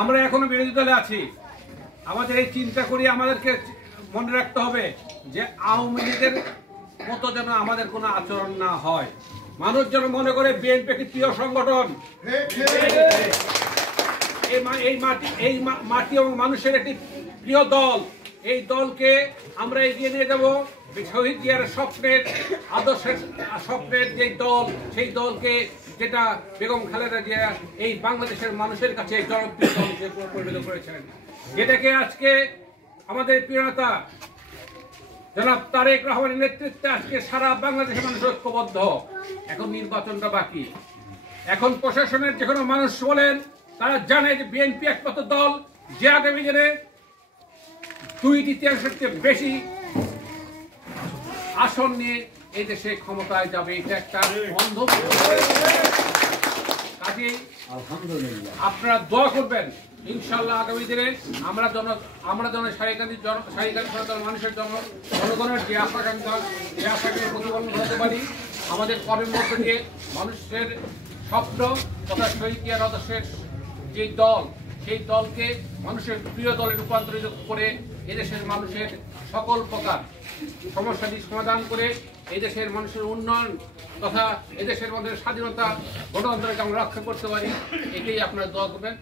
আমরা এখনো বিরোধী দলে আছি। আমাদের এই চিন্তা করি আমাদেরকে মনে রাখতে হবে যে আওয়ামী লীগের মতো যেন আমাদের কোনো আচরণ না হয়। মানুষ যেন মনে করে বিএনপি একটি প্রিয় সংগঠন, এই মাটি এবং মানুষের একটি প্রিয় দল। এই দলকে আমরা এগিয়ে নিয়ে যাব শহীদ জিয়ার স্বপ্নের আদর্শের স্বপ্নের যে দল, সেই দলকে যেটা বেগম খালেদা জিয়া এই বাংলাদেশের মানুষের কাছে জনপ্রিয় দল হিসেবে পরিণত করেছেন, যেটাকে আজকে আমাদের প্রিয় নেতা জনাব তারেক রহমানের নেতৃত্বে আজকে সারা বাংলাদেশের মানুষ ঐক্যবদ্ধ। এখন নির্বাচনটা বাকি। এখন প্রশাসনের যে কোনো মানুষ বলেন, তারা জানে যে বিএনপি একমাত্র দল যে আগামী দিনে 2/3 চেয়ে বেশি আসন নিয়ে এই দেশে ক্ষমতায় যাবে। এটা একটা অন্ধ। কাজেই আলহামদুলিল্লাহ আপনারা দোয়া করবেন, ইনশাআল্লাহ আগামী দিনে আমরা মানুষের জনগণের যে আশাকে প্রতিফলন করতে পারি। আমাদের কর্মের মধ্যে দিয়ে মানুষের স্বপ্ন তথা শহীদ জিয়ার আদর্শের যে দল, সেই দলকে মানুষের প্রিয় দলে রূপান্তরিত করে এদেশের মানুষের সকল প্রকার সমস্যাটি সমাধান করে এদেশের মানুষের উন্নয়ন তথা এদেশের মানুষের স্বাধীনতা গণতন্ত্রকে আমরা রক্ষা করতে পারি। এটাই আপনারা দোয়া করবেন।